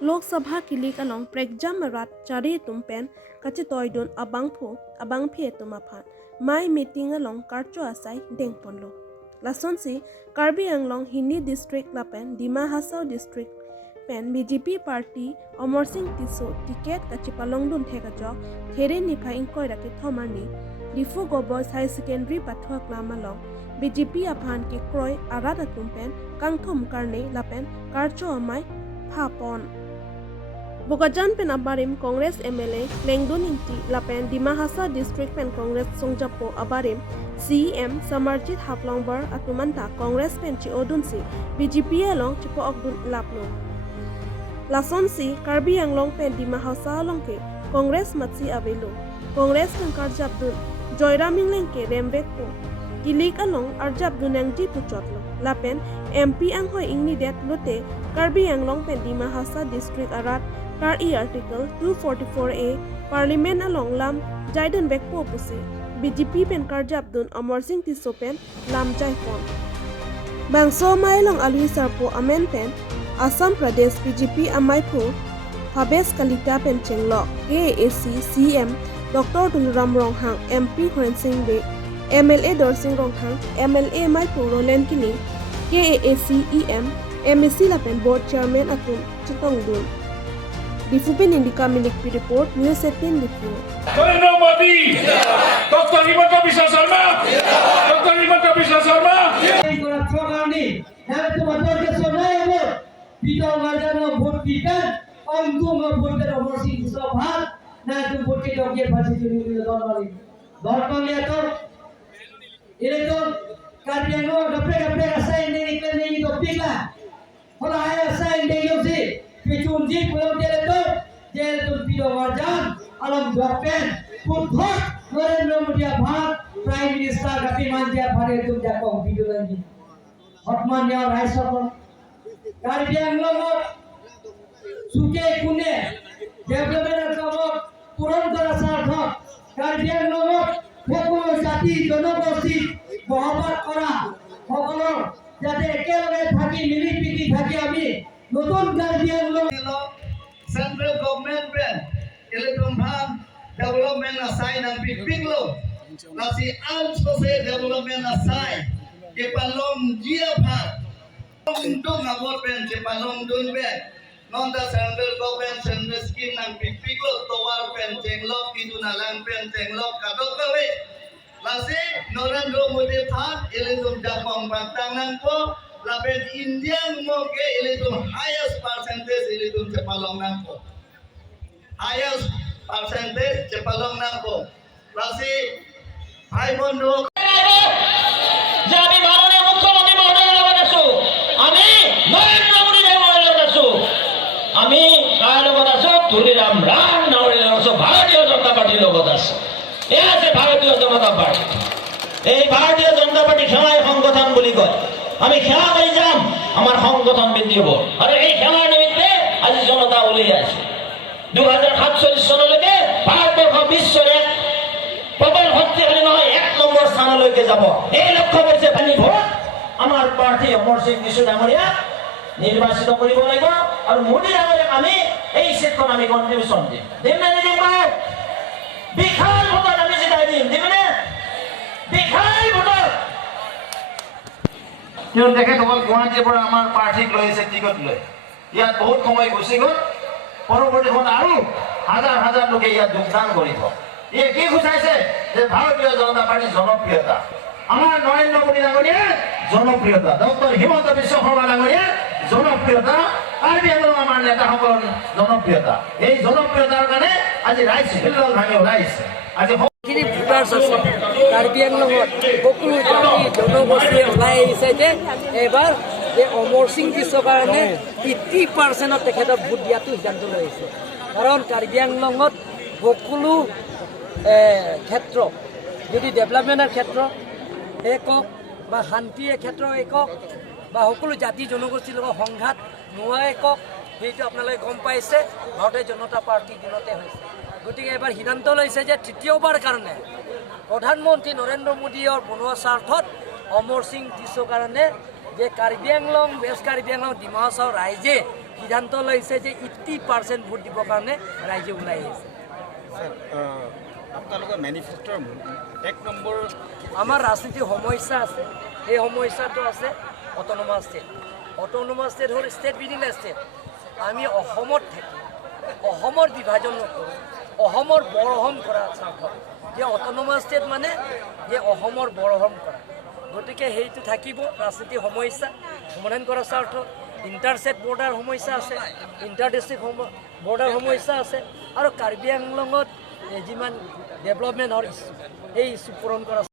Lok Sabha kilik along pregjam marat cari tumpen kaci toydun abang phe tumaphan mai meeting along karcho asai deng ponlo lason si Karbi Anglong Hindi district lapen Dima Hasao district pen BJP party Amarsing Tisso ticket kaci palongdun thekajok there niphai ingkoi rake thomarni diphu govt high secondary pathu aklam along BJP aphan ke kroi arada tumpen kangthum Karne lapen karcho amei phapon Bogajan pen abarim Congress MLA Lengdun inti lapen Dima Hasao district pen Congress Songjapo abarim CM Samarjit Haplongbar atumanta Congress pen chi odun si BJP along chipo okdun lapno Lason si Karbi Anglong pen Dima Hasao along ke Congress matsi avelo Congress pen karjap dun Joyraming lengke rembek ko kilik along arjap dunangji puchotlo lapen MP anghoi ingni det lote Karbi Anglong pen Dima Hasao district arat Kar article 244A Parliament along lam Jaiden Bekpo Pusi BJP pen karjap dun Amarsing Tisso pen lam Jaipon Bangso Mailong Alwi Sarpo Amen pen Assam Pradesh BJP Amaipu Habes Kalita pen Chenglok KAC CM Dr. Tulram Ronghang MP Khuen Singh De MLA Dorsing Ronghang MLA Maipu Roland Kini KAC EM MEC Lapen Board Chairman Atum Chitong Dun Diphu pen indika milik report News 18 Diphu. Narendra Modi. Dr. Himanta Biswa Sharma. Dr. Himanta Biswa Sharma. Karne. Now to matter ke sonai ho. Pita marjana vote pikan. Kangthum vote ke Amarsing Tisso bhat. Na to vote ke dogye phasi juni don mali. Dortong ya to. Ile to karbiano dape asai ne to pika. Hola hai asai ne yosi. Picunji pulang teletor jel tu pido marjan alam dopen puthok Narendra Modi bhat Prime Minister Gapi Mandia phare tu jakong video lagi hotman ya raisapon Karbiang lomot suke kune development kamot puran kara sarthok Karbiang lomot সকলো জাতি জনগোষ্ঠী বহবাদ কৰা সকলৰ যাতে একেলগে থাকি মিলি পিটি থাকি আমি নতুন Karbiang Central government pen electron bhan development asai nang piping lo nasi also say development asai ke palong dia bhan dong abot pen ke palong dun pen non the central government central scheme nang piping lo towar pen jenglok kidunalang pen jenglok kadok kawe nasi Narendra Modi bhan electron japong bantang nang po Labet Indian moke ilitun highest percentage ilitun cepalong nampo. Highest percentage cepalong nampo. Lasi hai bondo. Jadi marane mukhamantri mohoday logot asu. Ami Narendra Modi logot asu. Ami kar logot asu Tuliram Ram Narendra asu Bharatiya Janata Party logot asu. Eya ase Bharatiya Janata Party. এই Bharatiya Janata Party খেলাই সংগঠন বুলি কয় আমি খেলা কৰি যাম আমাৰ সংগঠন বৃদ্ধি হ'ব আৰু এই খেলাৰ নিমিত্তে আজি জনতা ওলাই আছে 2047 চনলৈকে ভাৰতবৰ্ষ বিশ্বৰ এক প্ৰবল শক্তিশালী নহয় 1 নম্বৰ স্থানলৈকে যাব এই লক্ষ্য কৰিছে পানী ভোট আমাৰ প্ৰাৰ্থী Amarsing Tisso ডাঙৰীয়া নিৰ্বাচিত কৰিব লাগিব আৰু মোদী ডাঙৰীয়াক আমি এই সিটখন আমি কন্ট্ৰিবিউচন দিম নে নিদিম বিশাল ভোটত আমি জিতাই দিমনে বিশাল ভোটত কিয়নো তেখেতসকল গুৱাহাটীৰ পৰা আমাৰ প্ৰাৰ্থীক লৈ আহিছে টিকট লৈ ইয়াত বহুত সময় গুচি গ'ল পৰৱৰ্তী সময়ত আৰু হাজাৰ লোকে ইয়াত যোগদান কৰিব এই কি বুজাইছে যে ভাৰতীয় জনতা পাৰ্টীৰ জনপ্ৰিয়তা আমাৰ নৰেন্দ্ৰ মোদী ডাঙৰীয়াৰ জনপ্ৰিয়তা ডক্টৰ হিমন্ত বিশ্ব শৰ্মা ডাঙৰীয়াৰ জনপ্ৰিয়তা কাৰ্বি আংলং আমাৰ নেতাসকলৰ জনপ্ৰিয়তা এই জনপ্ৰিয়তাৰ কাৰণে আজি ৰাইজ ফিল্ডত ভাঙি ওলাইছে আজি যিখিনি ভোটাৰ্ছ আছে কাৰ্বি আংলঙত সকলো জাতি জনগোষ্ঠীয়ে ওলাই আহিছে যে এবাৰ এই Amarsing Tissoৰ কাৰণে 80% তেখেতক ভোট দিয়াটো সিদ্ধান্ত লৈ আহিছে কাৰণ কাৰ্বি আংলঙত সকলো ক্ষেত্ৰ যদি ডেভেলপমেণ্টৰ ক্ষেত্ৰ একক বা শান্তিৰ ক্ষেত্ৰ একক বা সকলো জাতি জনগোষ্ঠীৰ লগত সংঘাত নোহোৱা একক সেইটো আপোনালোকে গম পাইছে ভাৰতীয় জনতা পাৰ্টি দিনতে হৈছে গতিকে এবাৰ সিদ্ধান্ত লৈছে যে তৃতীয়বাৰ কাৰণে প্ৰধানমন্ত্ৰী নৰেন্দ্ৰ মোদীৰ বনোৱা স্বাৰ্থত Amarsing Tisso কাৰণে যে কাৰ্বি আংলং ৱেষ্ট কাৰ্বি আংলং ডিমা হাছাওৰ ৰাইজে সিদ্ধান্ত লৈছে যে 80% ভোট দিবৰ কাৰণে ৰাইজে ওলাই আহিছে। আপোনালোকৰ মেনিফেষ্টোৰ 1 নম্বৰ আমাৰ ৰাজনীতিৰ সমস্যা আছে, সেই সমস্যাটো আছে অট'নমাছ ষ্টেট। অট'নমাছ ষ্টেট হ'ল ষ্টেট উইদিন এ ষ্টেট। আমি অসমত থাকি অসমৰ বিভাজন নকৰোঁ, অসমৰ বৰহম কৰা স্বাৰ্থ। যে অট'নমাছ ষ্টেট মানে যে অসমৰ বৰহম কৰা, গতিকে সেইটো থাকিব। ৰাজনীতিৰ সমস্যা সমাধান কৰাৰ স্বাৰ্থ ইণ্টাৰ ষ্টেট বৰ্ডাৰ সমস্যা আছে, ইণ্টাৰ ডিষ্ট্ৰিক্ট বৰ্ডাৰ সমস্যা আছে, আৰু কাৰ্বি আংলঙত যিমান ডেভেলপমেণ্টৰ ইছ্যু সেই ইছ্যু পূৰণ কৰা